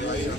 Derecha.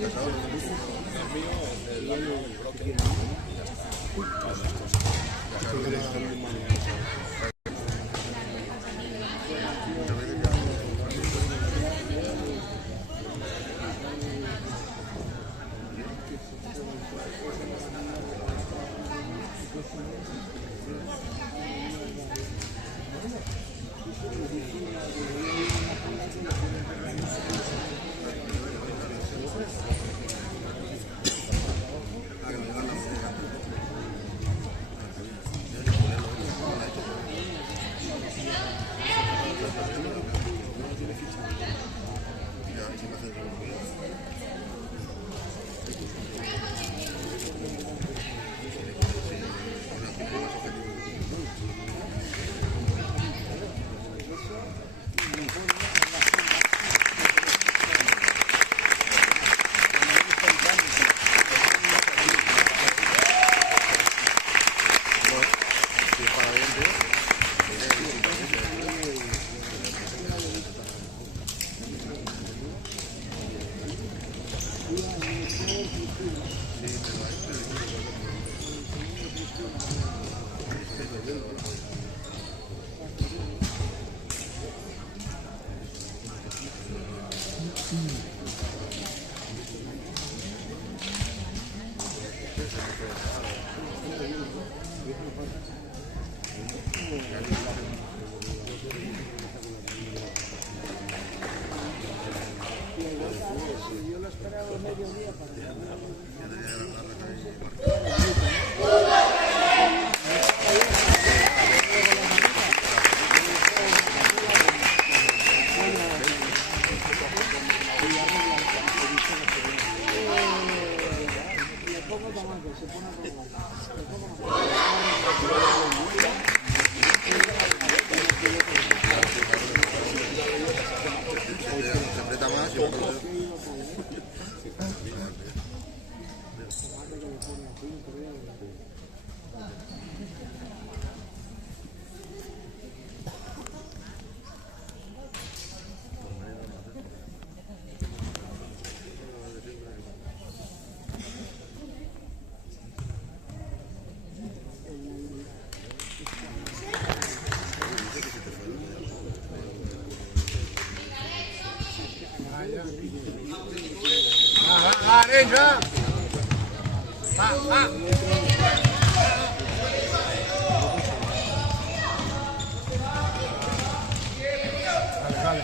Dale.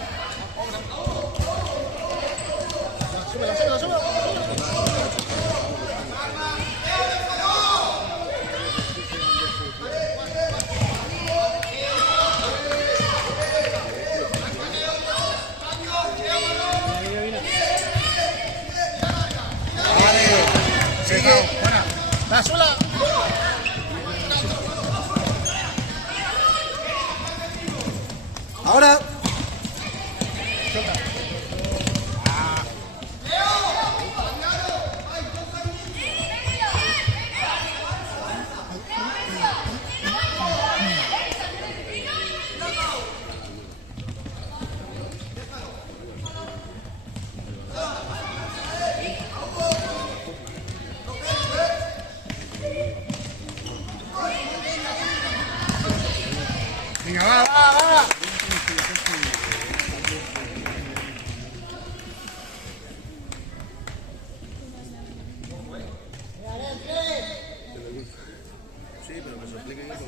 Súbela. La sola. Ahora. Venga, va. Sí, pero que se expliquen eso.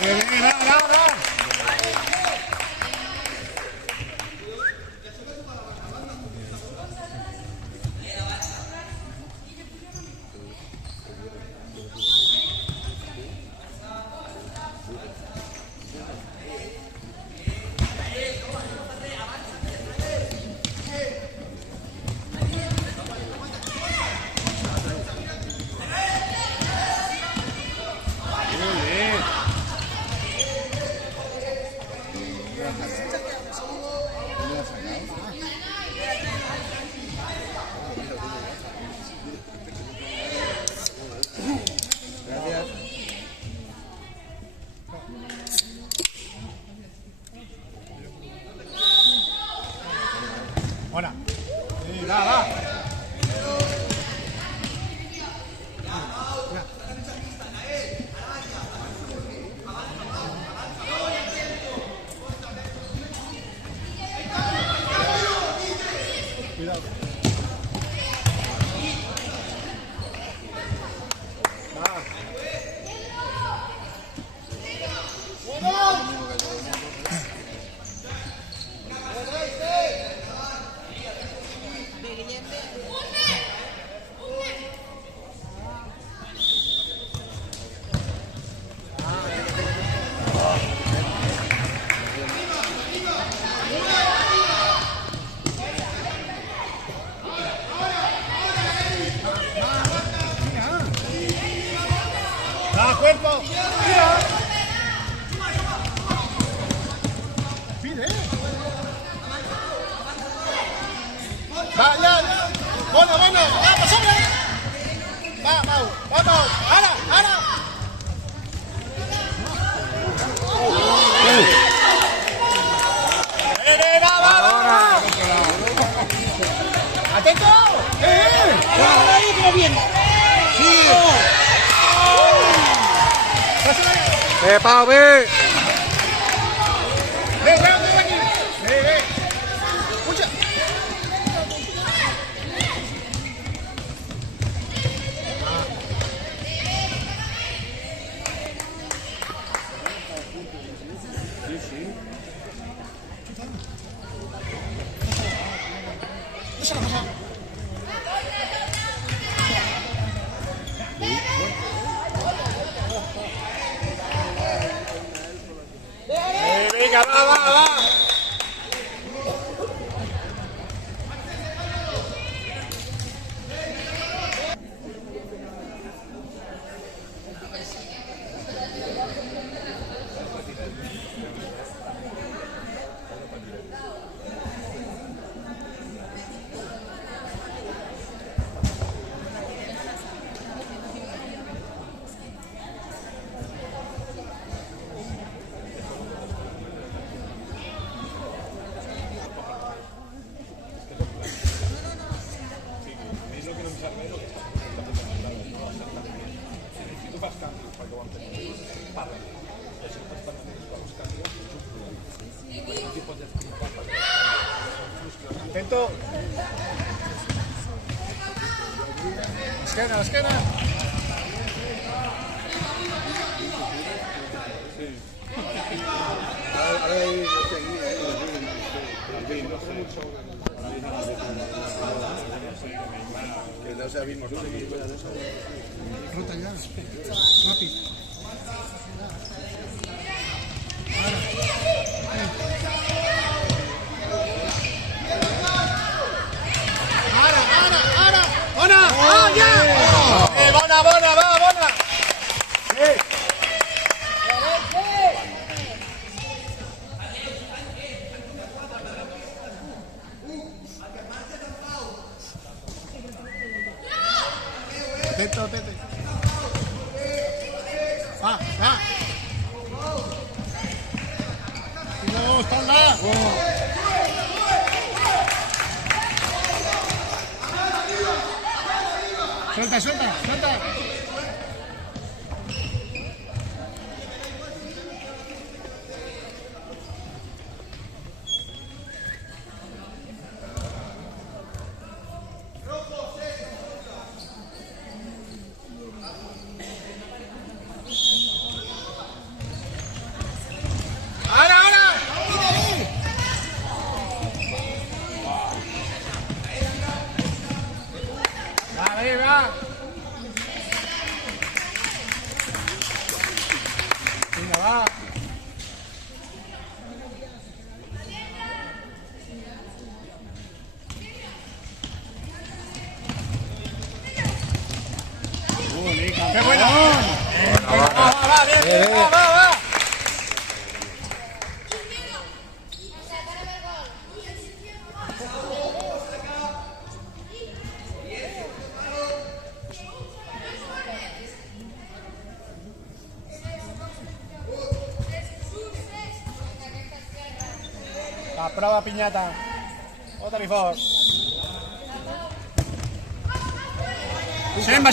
Venga, va. cuerpo. Tira. Pide. Va, ya. Bona. Va, pasame. Va, vamos. Ahora. Va. ¡Atento! ¡Ahí, pero bien! ¡Sí! Pau, ve. ¡Ve aquí! ¡Ve! ¡Escucha! Déjala pasar. Venga, va. Atento. Esquena. Que no sea mismo. Ruta ya. Rápido. Ahora. ¡Bona! ¡Ah, ya! ¡Bona! ¡Va! Atento. Va. No, está lá. Suelta. Ahora. Va. Venga, va. ¡Qué bueno! Va, bien, va. La prova piñata. Otra before. Semba.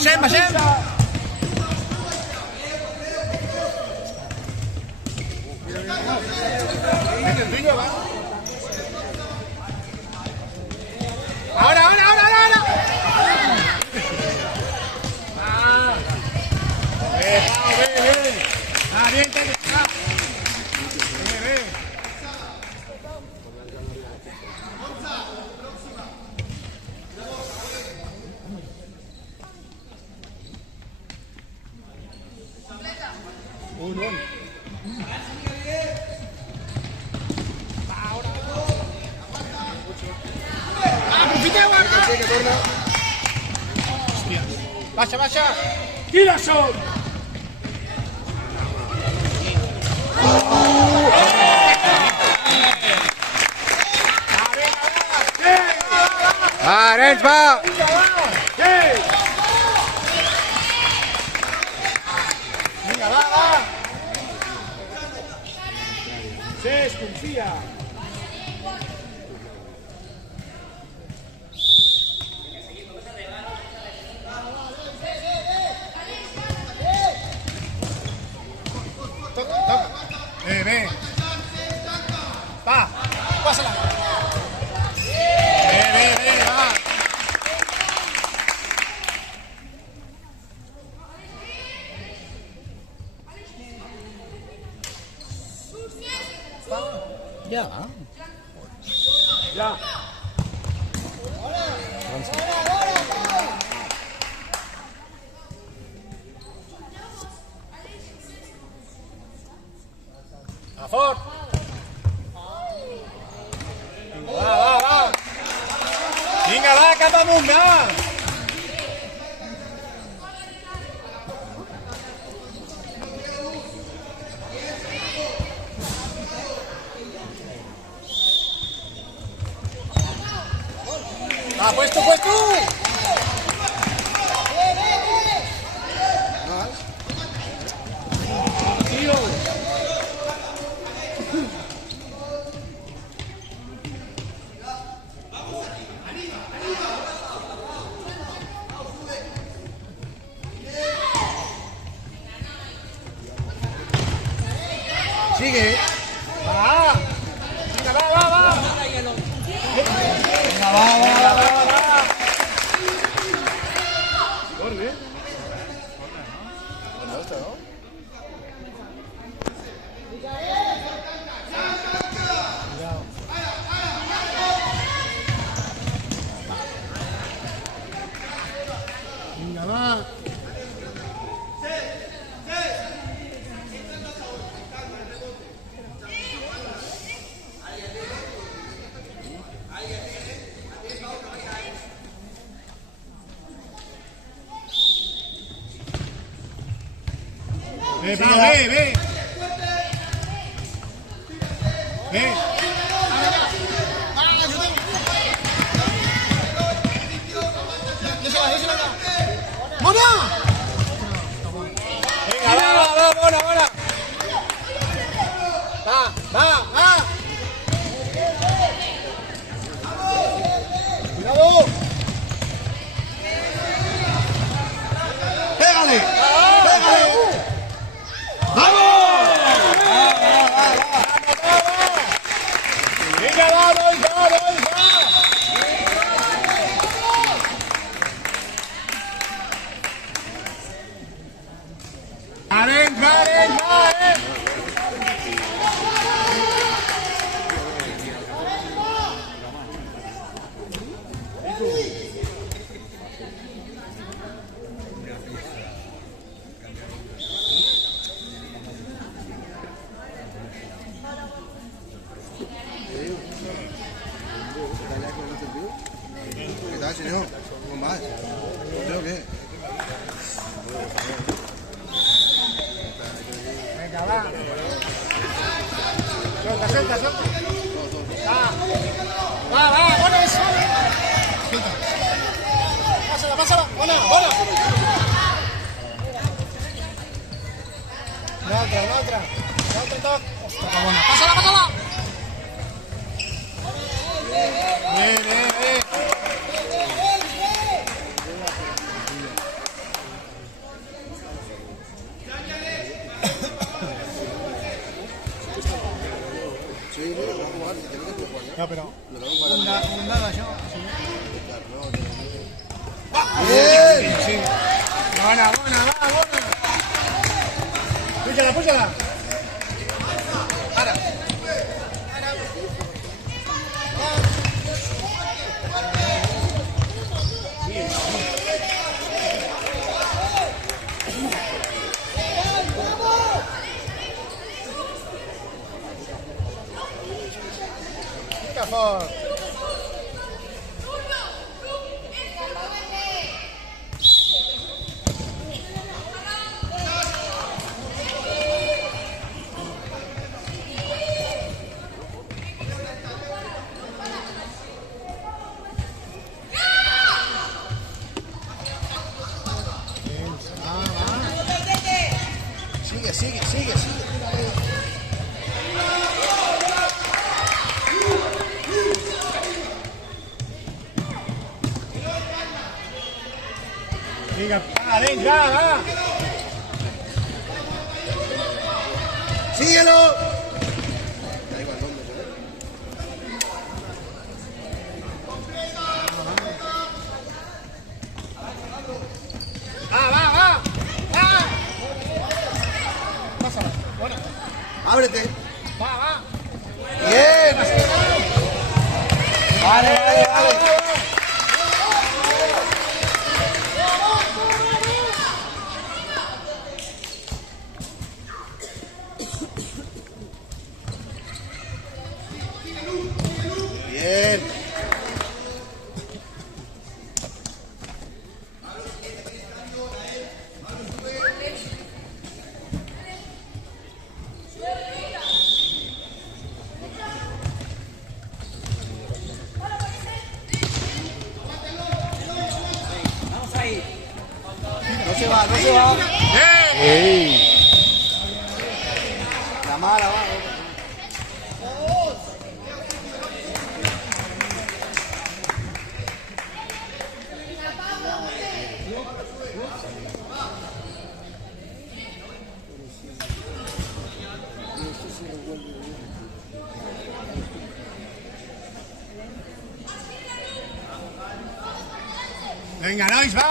Ahora. Bien. Baja. ¡Tira, Sol! Arenys, va! Vinga, va! Cesc, confia. Toca. Bé. Va, passa-la. Bé, va. Ja. Ja. A fort. Va. Vinga, va, cap amunt, va. Va, pues tú. Sigue. Va. Venga, va. Venga, va. Venga, va. Ve. ¡Bona! Venga, va, bona. Va. Cuidado. Pégale. ¡Vamos! Venga, va. Arenys, va. ¿Qué tal, señor? ¿Cómo vas? ¿Creo que? Venga, va. Suelta. Va, bona eso. Pásala. Bona. L'altra. L'altre toc. Ostres, que bona. Pásala. Bé. No, però... Un dado, això. Sí. Bona. Puja-la. Ara. Fica fort. Sigue. Venga, adentro, va. Síguelo. Va. Pásala. Bueno. Ábrete. Va. Bien. Vale. Bien. No se va. La mala va. Venga, Lois, va.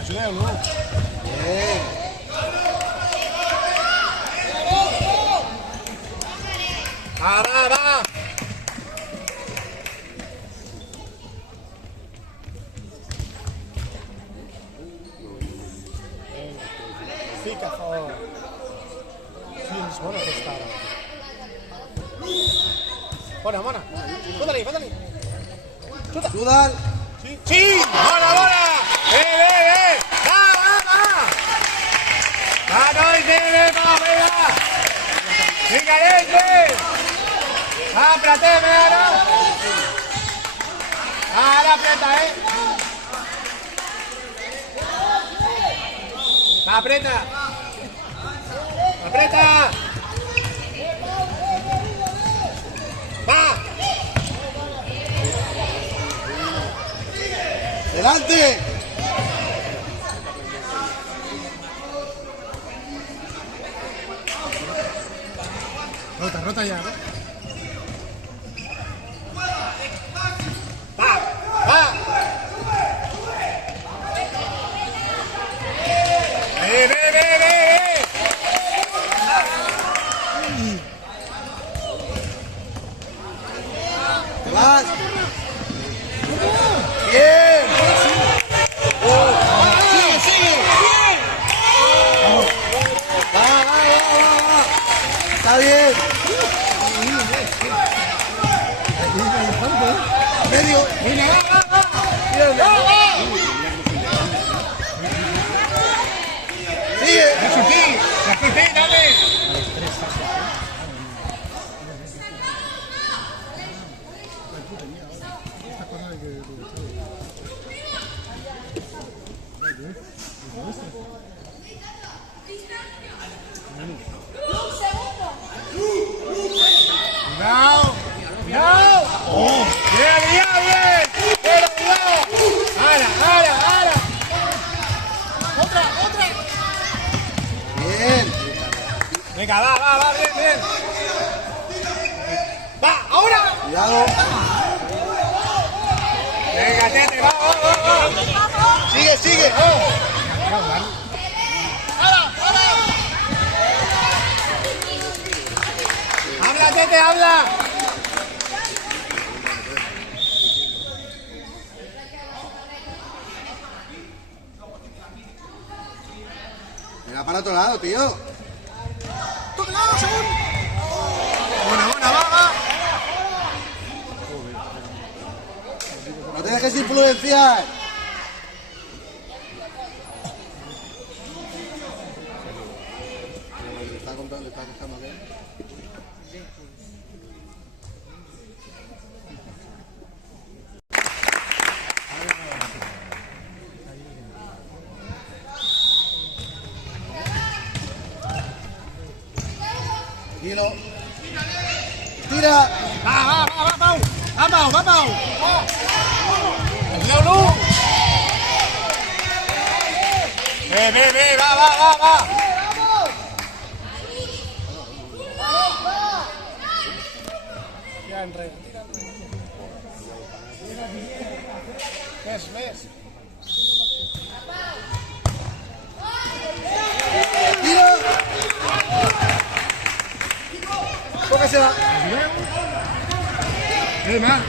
Ayúdalo, ¿no? Bien. Va. Fica, favor. Fins, bona tostada. Bona. Fota-li. Sudal. Sí! Bona! Bé! Va! Va, nois, bé, va! Vinga, bé! Va, apretem, ara! Ara apreta, Va, apreta! Va! Delante. Rota ya, ¿no? Va! Ve! Te vas. Bien. Sigue. Va. Está bien. Medio. Sigue. Dale. Cuidado. Bien. Pero cuidado. Ara. Otra. Bien. Venga, va, bien. Va, ahora. Cuidado. Venga, tete, va. Sigue. Habla, tete, habla. Venga para otro lado, tío. Buena, va. No te dejes influenciar. Le está quejando a él. ¡Ayuda, Lu! ¡Ve! ¡Va! ¿Ves? ¡Tira! ¿Cómo se va? Más.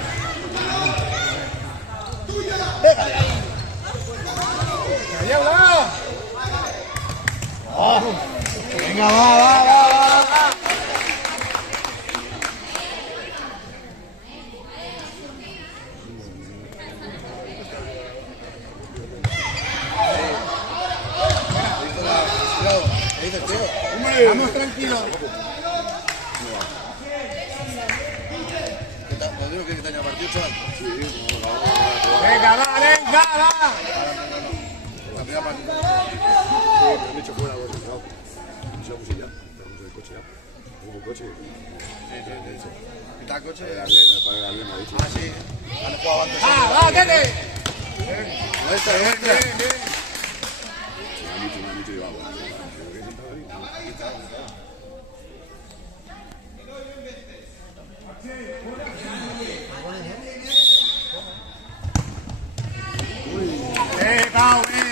¡Ahí hablado! Venga, va. Vamos tranquilos. Rodrigo, ¿quieres que te haya partido, chaval? Venga, va. La primera partida. Me han hecho fuera, no sé cómo se llama. Tenemos el coche ya. Tengo un coche. Sí. ¿Quita el coche? Para el avión, me ha dicho. Ah, sí. Han jugado antes. ¡Va, Tete! Muestra. Me han dicho, yo, bueno. Creo que he sentado ahí. Aquí está. Pau, Ve.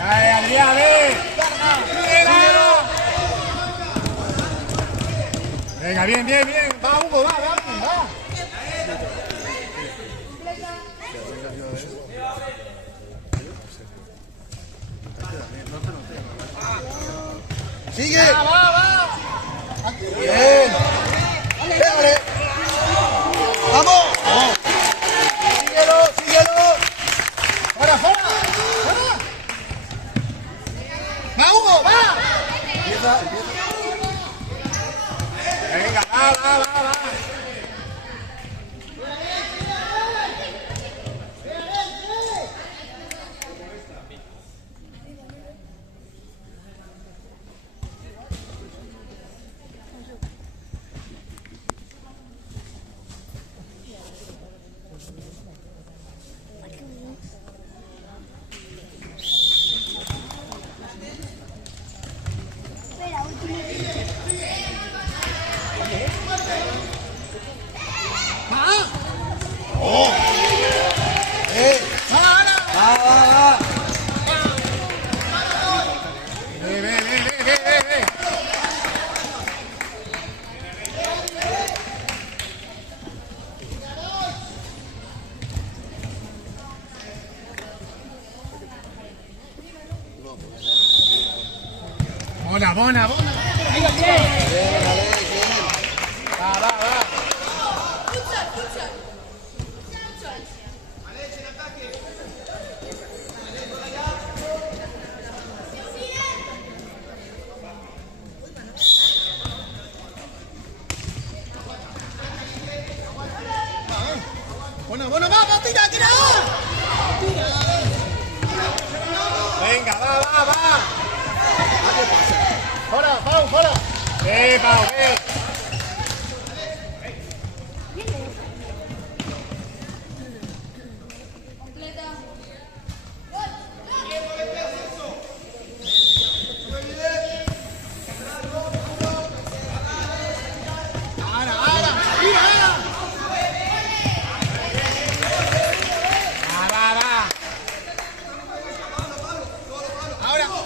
¡Ay, ve! Venga, bien. Va, Hugo, va. ¡Sigue! Va. ¡Bien! ¡Pégale! ¡Vamos! ¡Síguelo! ¡Fuera! ¡Va, Hugo, va! Empieza. Venga, va. Va. Ve. Bona. Va. Bueno, vamos, tira. Venga, va. Fuera, Pau. Pau,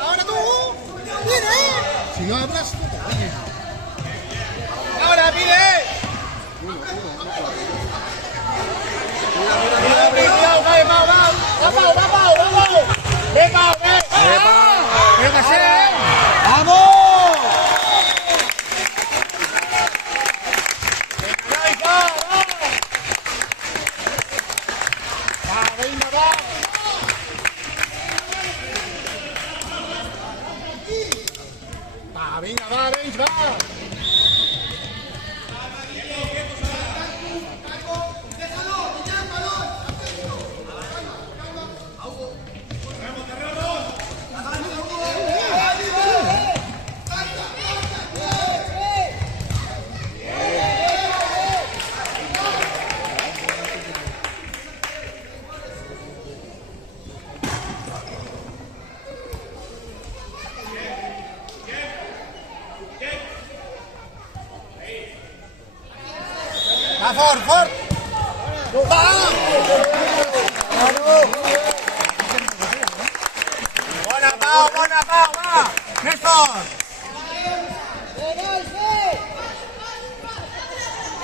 Ahora tú. Mira. Si no hablas, no te oyes. Ve, Pau, ve. Venga, sí. ¡Vamos! Venga, va, venga, va. Va, fort! Va! Bona, Pau, va! Més fort!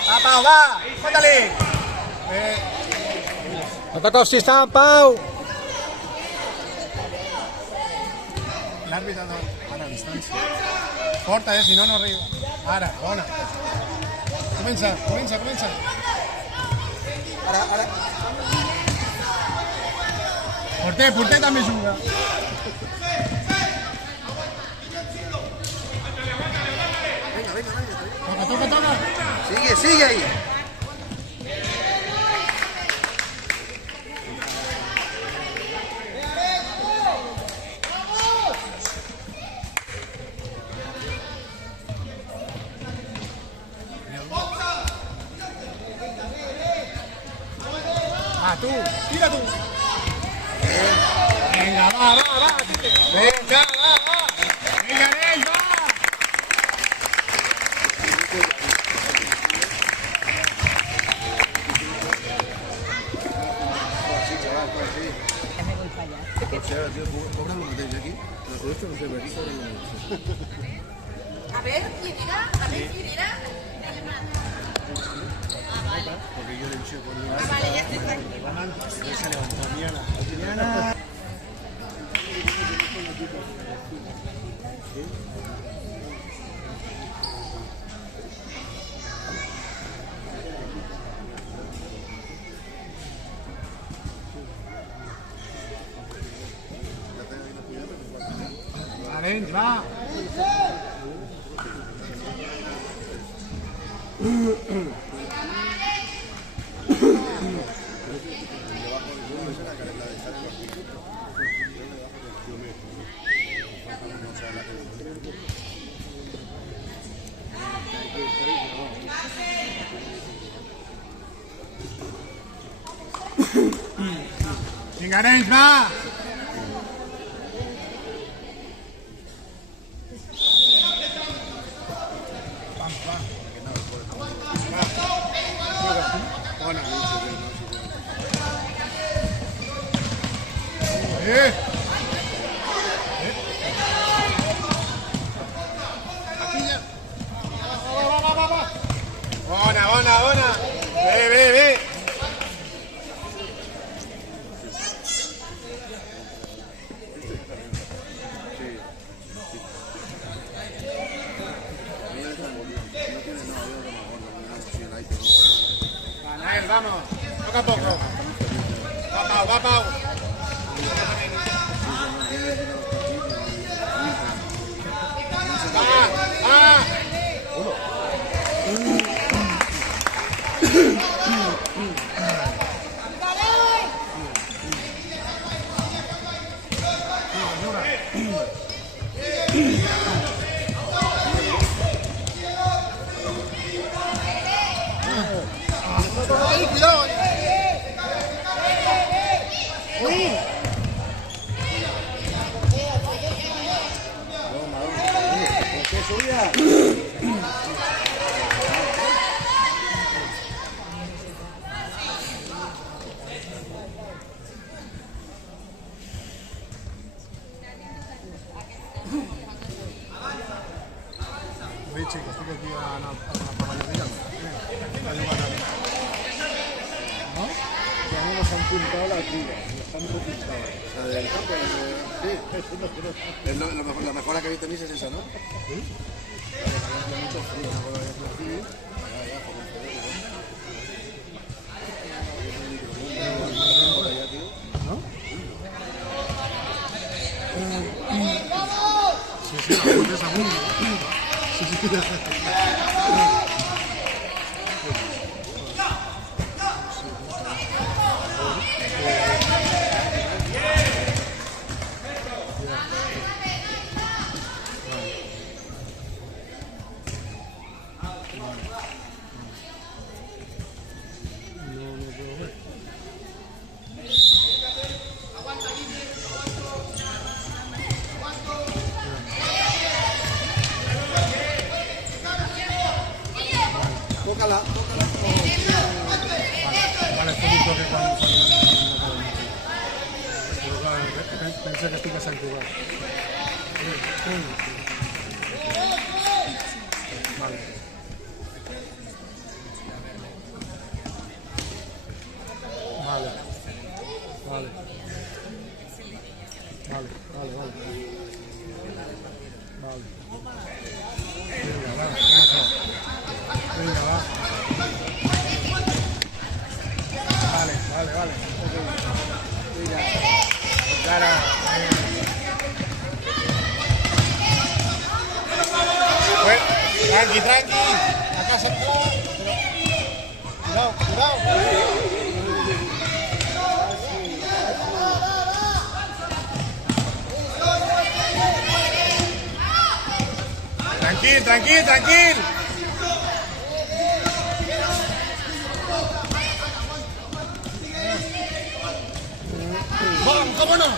Va, Pau, va! Fota-li! No te costis tant, Pau! L'àrbitre no... Ara, a distància. Porta, si no, no arriba. Ara, bona. Comença. Ara. Porter també juga. Toca. Sigue ahí. Tú, tira tú. Venga, va. Venga, va. Cobran lo mateix aquí. L'aprovecho, no sé, per aquí cobran lo mateix. A ver, ¿quién era? Porque yo le hice por Vale, ya está aquí. Se levantó Miana. Vale, va. Vinga, nens, va! Bona. Bona. Ve. Vamos, poco a poco. Va, Pau. Va. Cuidado. Oye, chicos, estoy aquí a la mayoría. ¿No? Que a mí nos han pintado la tira. La del campo, sí. Es la mejora que tenéis es esa, ¿no? Sí. Mucho frío, una cosa así. Sí, la fuente es aún. Sí. Tócala. Vale, esto es un toque cuando pero claro, pensé que estoy casado en tu lugar. Vale. Vale. Vale. Vale. Venga, va. Vale. Claro. Pues, tranqui. Acá se puede. Cuidado. Tranquil. Vamos, ¿cómo no?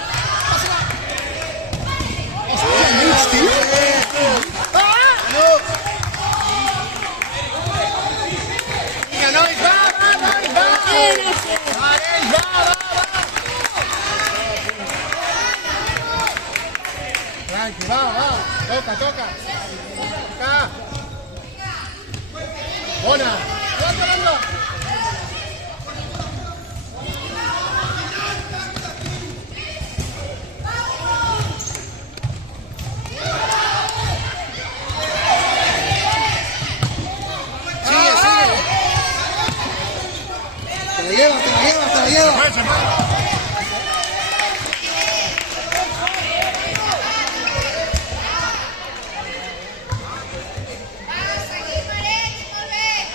Tranqui, va. Toca. Acá. Bona. Sigue. Te la llevas. Se puede.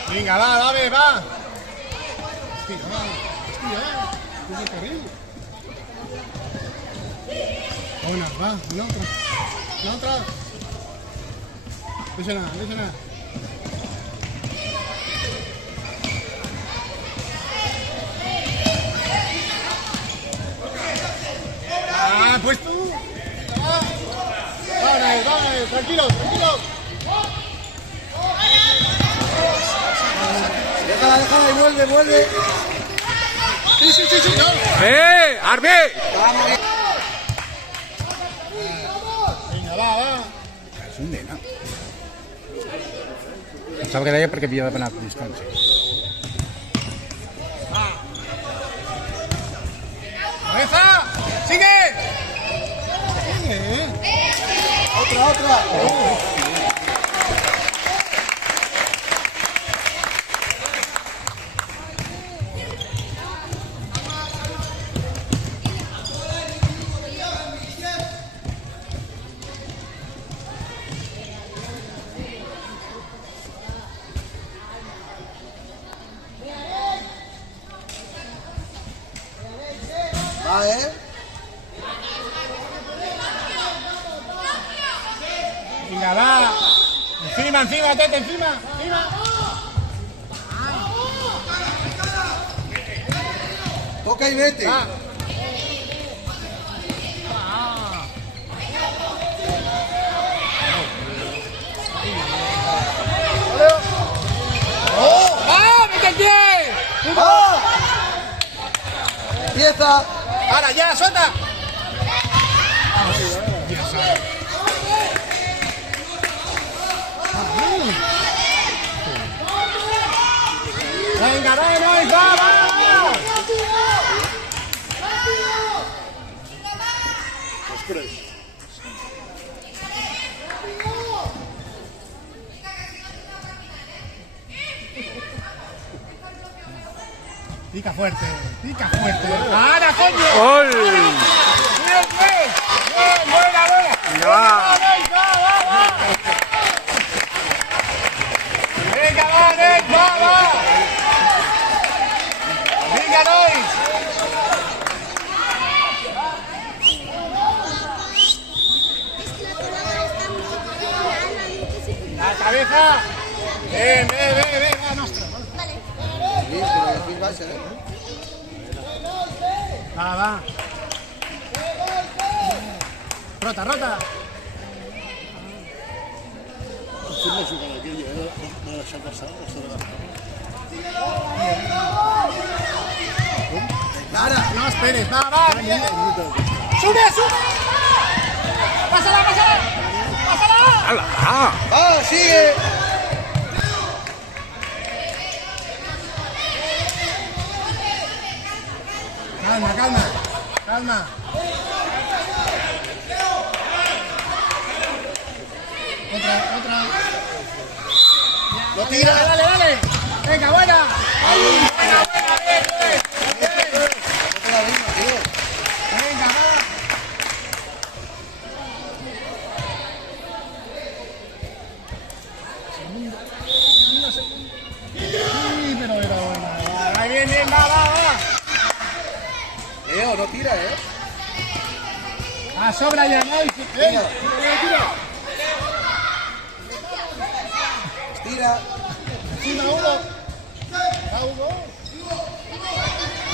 Venga, va. Estira, va. Es el carril. Buena, va. La otra. Lesiona. Pues tú. Vale, tranquilo. Déjala y vuelve. Sí, no. Arbi! Venga, va. Es un nena. Pensava que deia perquè havia de anar a distància. ¡Cabeza! ¡Sigue! Otra. Va, Venga, va. Encima, Tete, encima. Toca y vete. Va. ¡Vete aquí! ¡Va! ¡Empieza! ¡Ahora, ya, suelta! Venga, va. Express. Pica fuerte, pica fuerte. ¡Ahora, coño! ¡Gol! ¡Bien, bien! ¡Bien, buena, buena! Venga, va. ¡Venga, va, venga, va! ¡Venga, Lois! ¡La cabeza! ¡Ven, ven, ven, ven! ¡Va, nostra! Sí, pero el fin baixa, Va, va. Rota, rota. El film no juga d'aquell, no ha deixat passar, o s'ha d'agafar. Clara. No esperes, va, va. ¡Sube, sube! ¡Pásala, pásala! ¡Pásala! ¡Hala! ¡Ah! Va, sigue. Calma, calma, calma. Otra. Lo tira. Dale, dale. Venga, buena. Buena, bien. No te la venga, tío. Venga, va. Sí, pero era buena. Ahí bien, bien, va. Leo, no tira, Ah, sobra ya, ¿no? Venga. Tira. Encima, Hugo. Va, Hugo.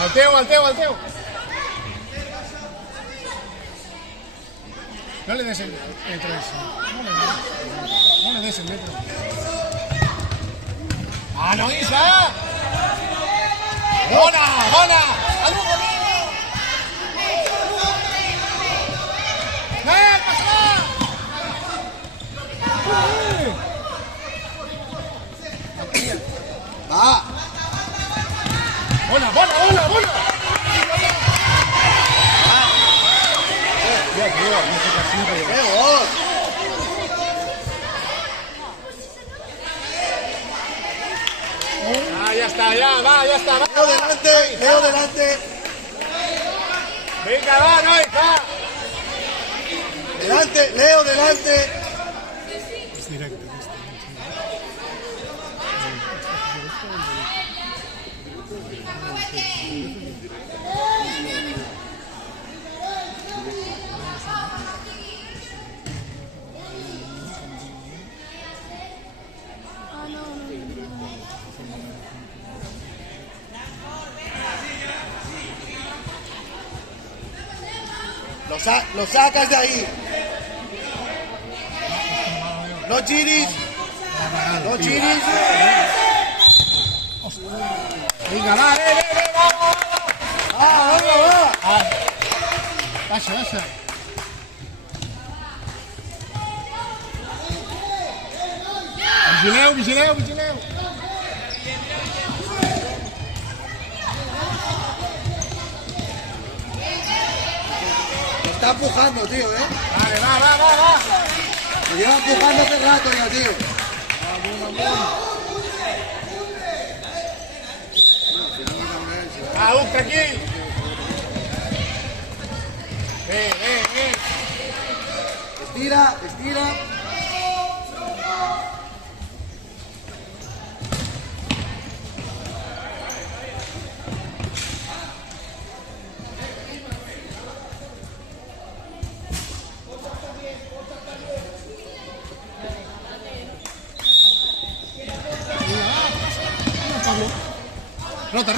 Alteo. No le des el metro ese. No le des el metro. ¡Ah, no, Isa! ¡Bona! ¡Al Hugo! ¡Pásala! Va. ¡Bona! ¡Qué gol! Ah, ya está. Leo delante. Venga, va, no, hija. Delante, Leo delante. Es directo. Lo sacas de ahí. No giris. Venga, va. Va. Baixa. Vigileu. Lo está empujando, tío, Vale, va. Lo lleva empujando hace rato ya, tío. Tranquilo. Ven. Estira. Rota.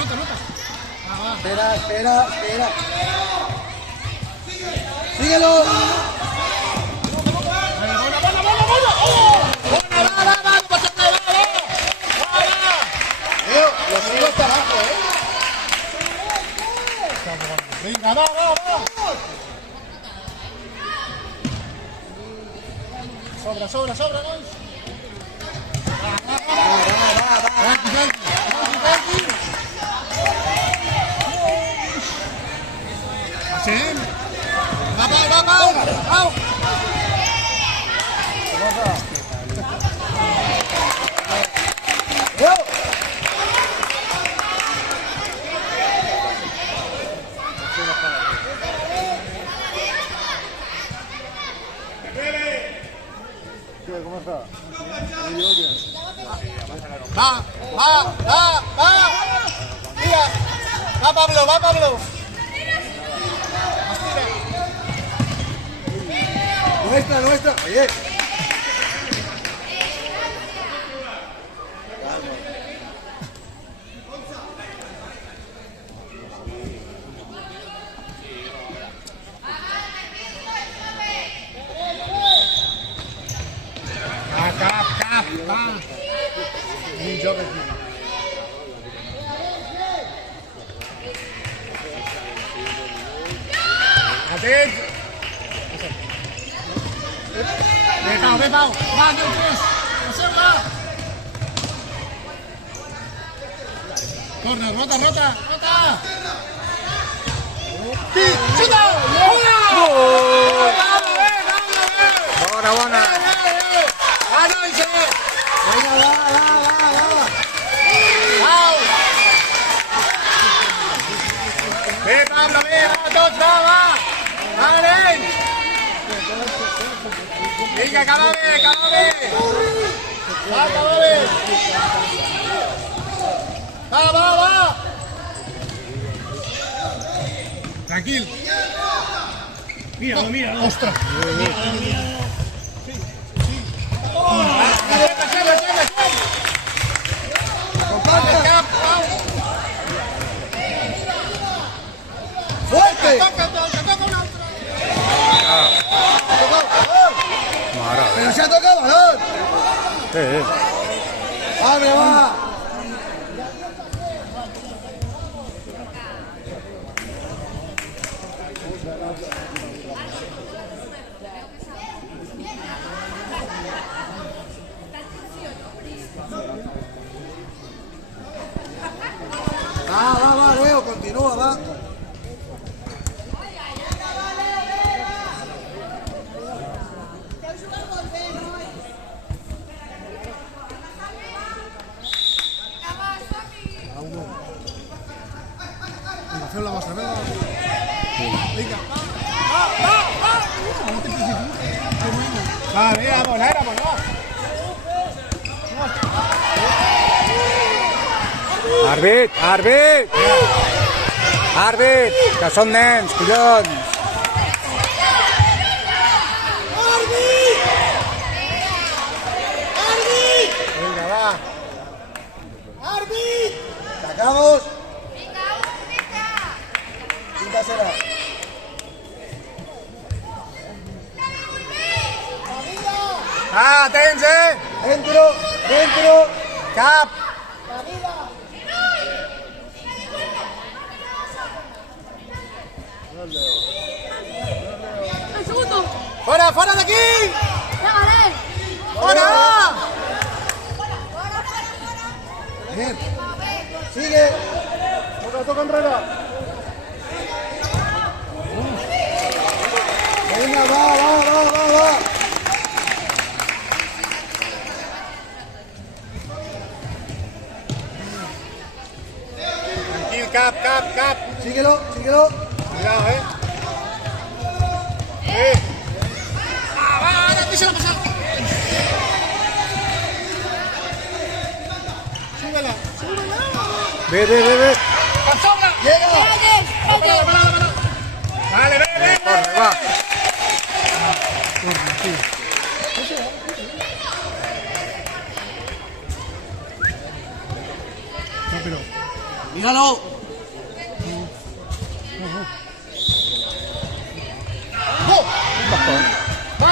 Espera. Síguelo. Leo, lo sigo hasta abajo, Venga, va. Sobra, ¿no? Tranqui. Sí. Va. Va. Mira. Va Pablo. Nuestra. Oye. Cap. Va. Un joc aquí. Atent. Ve, Pau. Va, no tres. Passeu-la. Corner, rota. Xuta! Bona. Bé, Pablo, bé, va, tots, va! Va, nen! Vinga, acaba bé! Va, acaba bé! Va! Tranquil. Míralo. Ostres! ¡Fuerte! Toca un altre! ¡Pero se ha tocado el balón! ¡Abre, va! Va, Leo, continúa, va. Feu la vostra, vinga. Va, vámonos. Àrbit, que són nens, collons. Vinga, va. ¡Sacamos! Quinta será. Atents, Dentro. Cap. ¡El segundo! Fora d'aquí! ¡Vale! Fora! Bien. Sigue. Toca enrere. Venga, va. Tranquil, cap. Síguelo. Cuidado, Va, deixa-la passar. Súbela. Bé. Per sobre. Llega. Para. Vale, ve. Corre, va. Míralo. Va,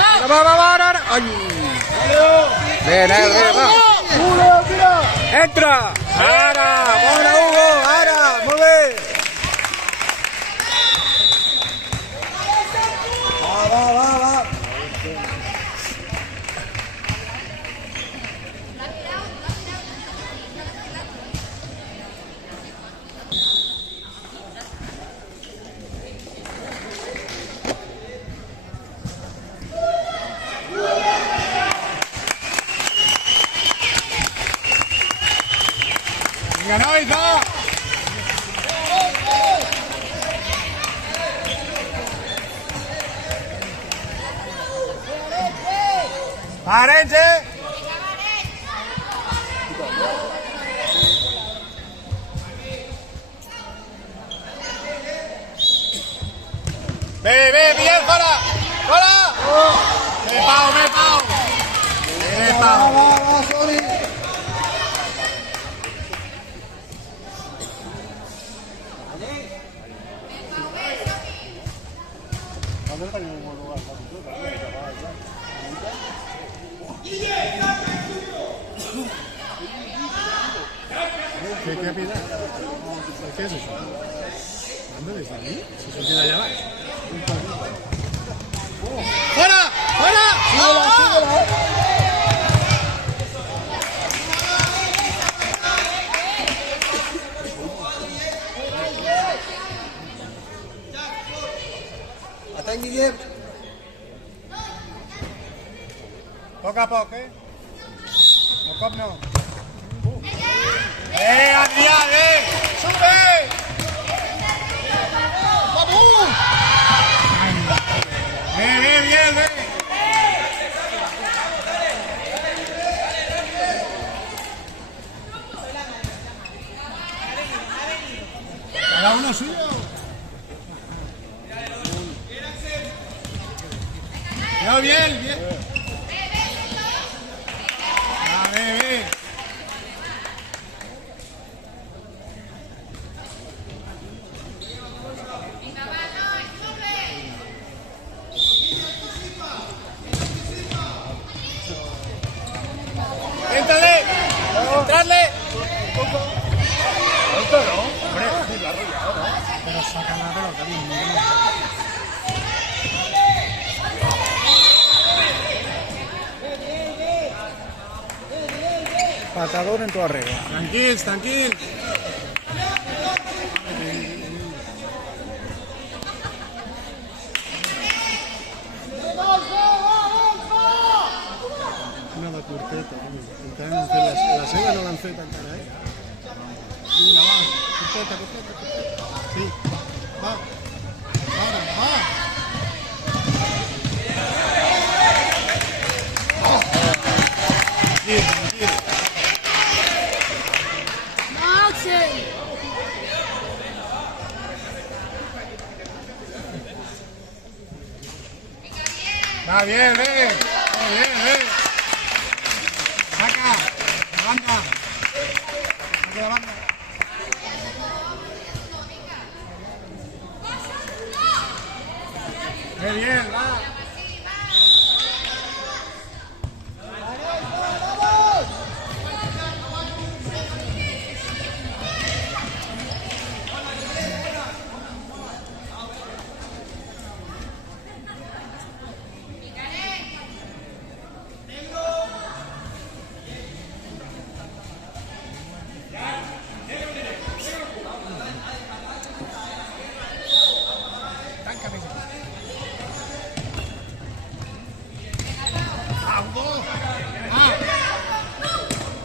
ara. Ai. Bé, va. Entra. Ara, bona, Hugo, ara, molt bé. Va. ¡Que no hizo! ¡Párense! ¡Ve, Miguel, fuera! ¡Fuera! ¡Me pao! Va, sorry. ¿Qué pida? ¿Qué es eso? ¿Dónde desde aquí? Si se queda allá abajo. ¡Fuera! Hasta en Guillermo. Poco a poco, ¿eh? No cop no. Adrián, ¡sube! ¡Vamos! Bien. Cada uno suyo. No, bien. Ve. ¡Entrarle! Pero sacan la pelota, Patador en tu arreglo. Tranquil. Una baturqueta, la seda no lancé tan cara, ¿eh? Venga, va, corteta. Sí, va. Ahora, va. Tranquilo. Axel. Va bien, ve. Saca la banda. Ve bien, va.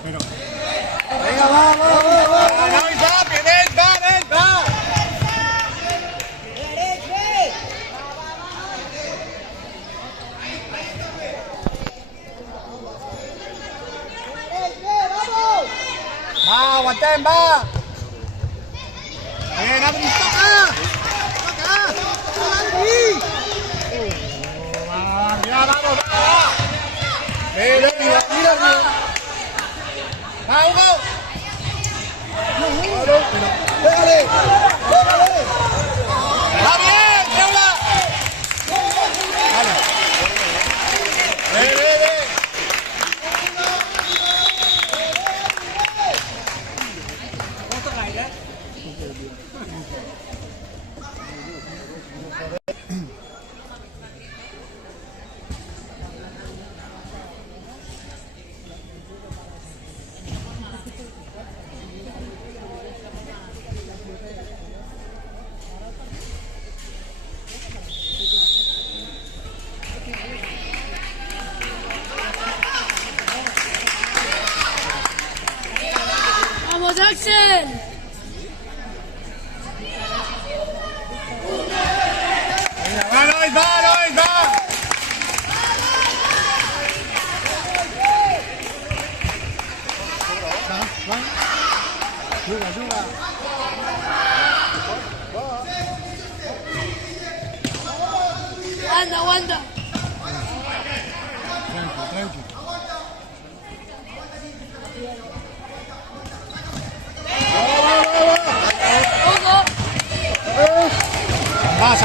Pero. Venga, va. Va, aguanten, va. Bien, Adri, toca. Vamos. Mira. Va, Hugo. Pégale. Va bien, Paula. Vale. Ve. Vamos, Axel. banda. Tranqui, tranqui. Ojo.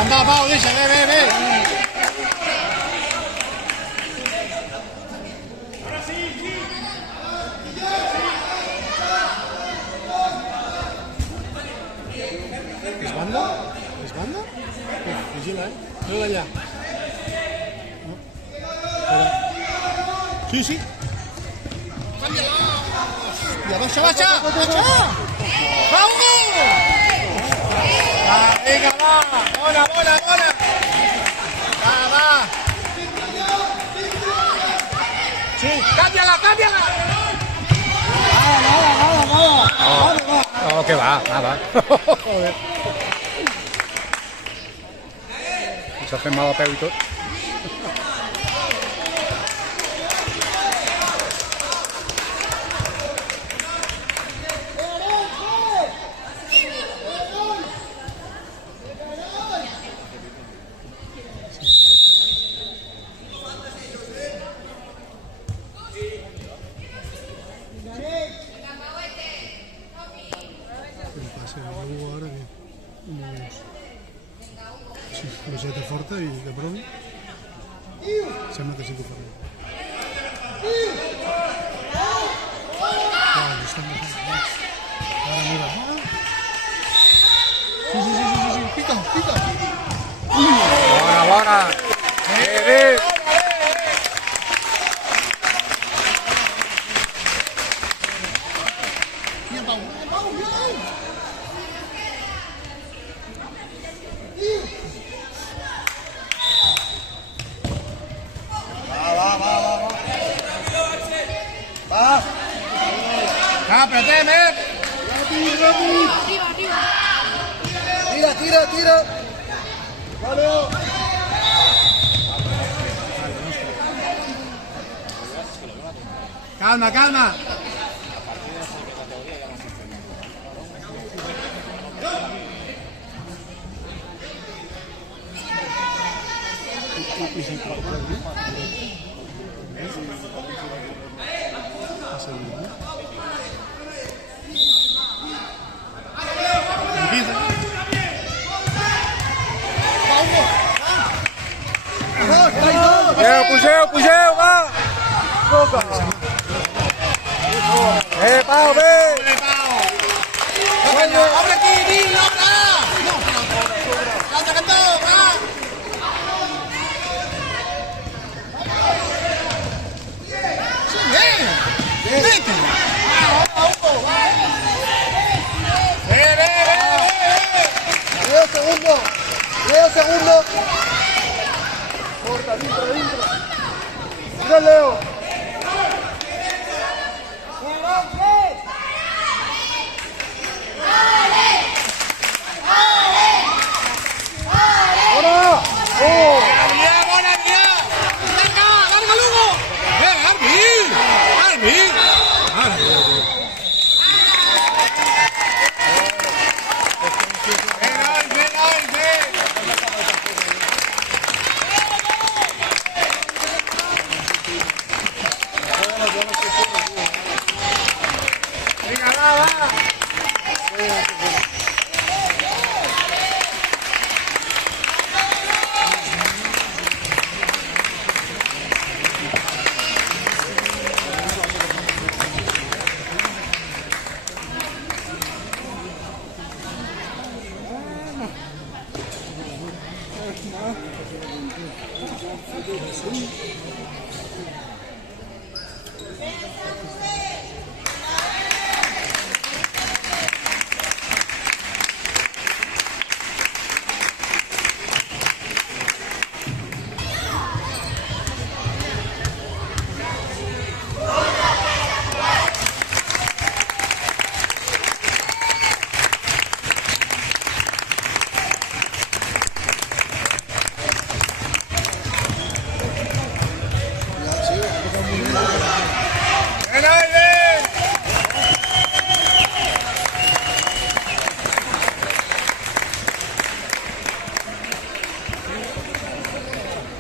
Anda, Pau, dice, ve. ¿Es banda? ¿Es banda? Vigila, Mírala allá. No. Espera. Sí. ¡Bacha! ¡Vamos! Venga, va. Bola. Va. Sí, cámbiala. No, que va, nada. Joder. Se hace mal a peu y todo. El pase de Hugo ahora que lo siete fuerte y de pronto sembla que sí que farà. Claro, està mejor. Ara mira. Sí, pica. Bona. Bé. Mira, Pau. Va. Apreteme. Arriba. Tira. Vale. Calma. Pugeu, va! Pau, bé! ¡Abre aquí, Nil! ¡Canta, va! ¡Bien! ¡Vete! Leo segundo. Corta, dentro. Mira, Leo. ¡Ahora! ¡Oh! ¡Buena idea! ¡Larga, Lugo! ¡Armin!